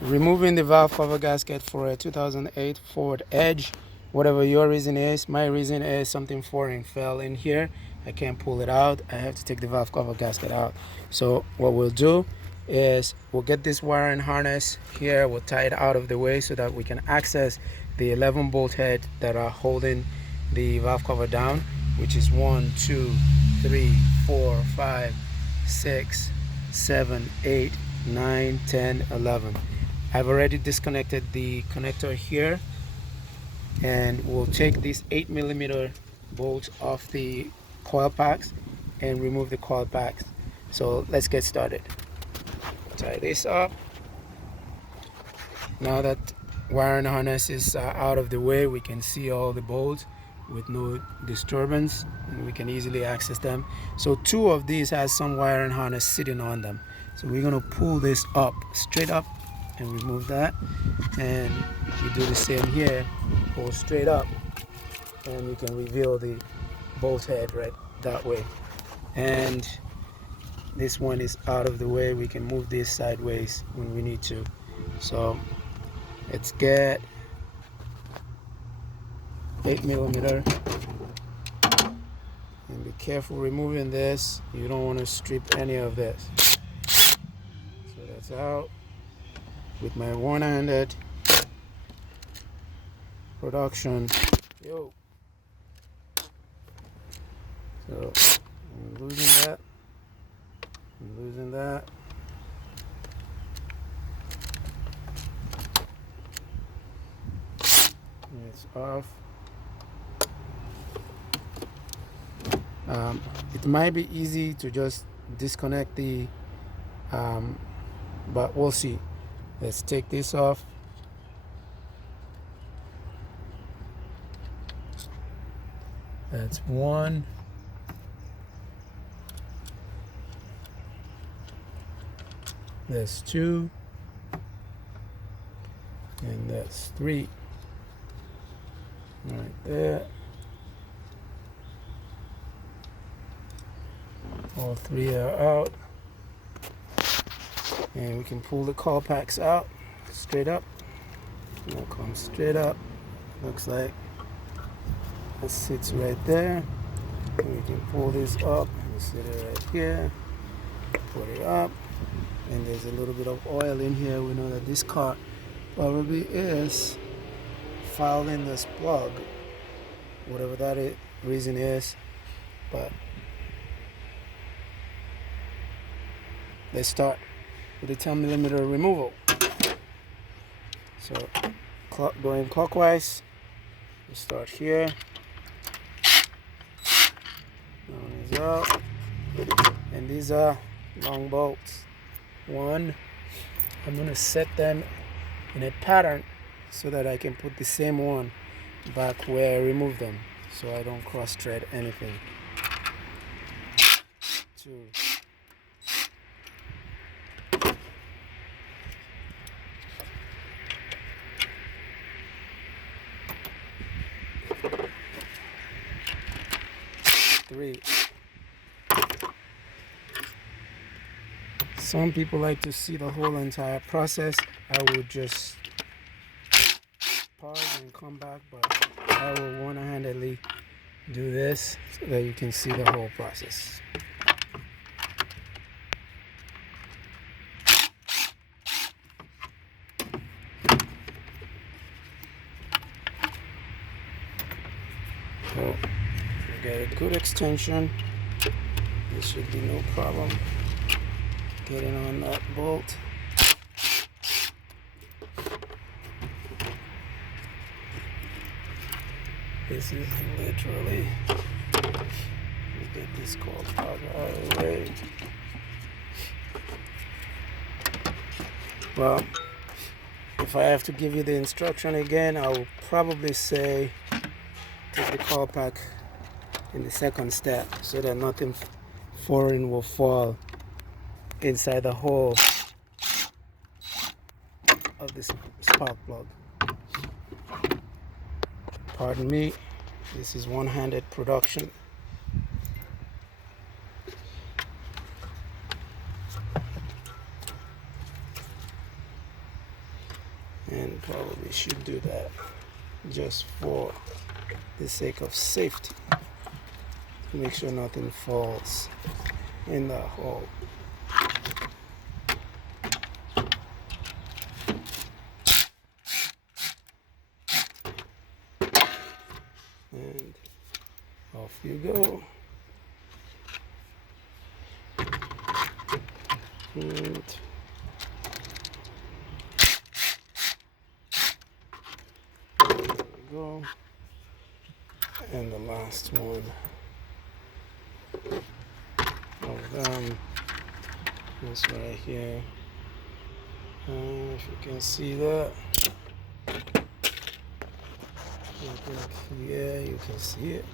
Removing the valve cover gasket for a 2008 Ford Edge. Whatever your reason is, my reason is something foreign fell in here. I can't pull it out. I have to take the valve cover gasket out. So what we'll do is we'll get this wiring harness here. We'll tie it out of the way so that we can access the 11 bolt head that are holding the valve cover down, which is 1, 2, 3, 4, 5, 6, 7, 8, 9, 10, 11. I've already disconnected the connector here, and we'll take these 8mm bolts off the coil packs and remove the coil packs. So let's get started. Tie this up. Now that wiring harness is out of the way, we can see all the bolts with no disturbance, and we can easily access them. So 2 of these has some wiring harness sitting on them. So we're going to pull this up, straight up, and remove that. And we do the same here, pull straight up, and we can reveal the bolt head right that way. And this one is out of the way. We can move this sideways when we need to. So let's get 8mm, and be careful removing this. You don't want to strip any of this. So that's out with my one-handed production. So I'm losing that. I'm losing that. It's off. It might be easy to just disconnect the but we'll see. Let's take this off. That's 1. That's 2. And that's 3. Right there. All 3 are out. And we can pull the coil packs out straight up. And that comes straight up. Looks like it sits right there. And we can pull this up and sit it right here. Put it up. And there's a little bit of oil in here. We know that this car probably is fouling this plug, whatever that reason is. But let's start with the 10mm removal. So going clockwise, we start here. One is out, and these are long bolts. 1, I'm going to set them in a pattern so that I can put the same one back where I removed them, so I don't cross thread anything. 2, 3. Some people like to see the whole entire process. I would just pause and come back, but I will one-handedly do this so that you can see the whole process. So we get a good extension. There should be no problem getting on that bolt. This is literally, get this coil pack out of the way. Well, if I have to give you the instruction again, I will probably say take the coil pack in the second step so that nothing foreign will fall inside the hole of this spark plug. Pardon me, this is one-handed production. and probably should do that just for the sake of safety, to make sure nothing falls in the hole. And off you go. And there we go. And the last one of them is right here. If you can see that, I think, yeah, you can see it.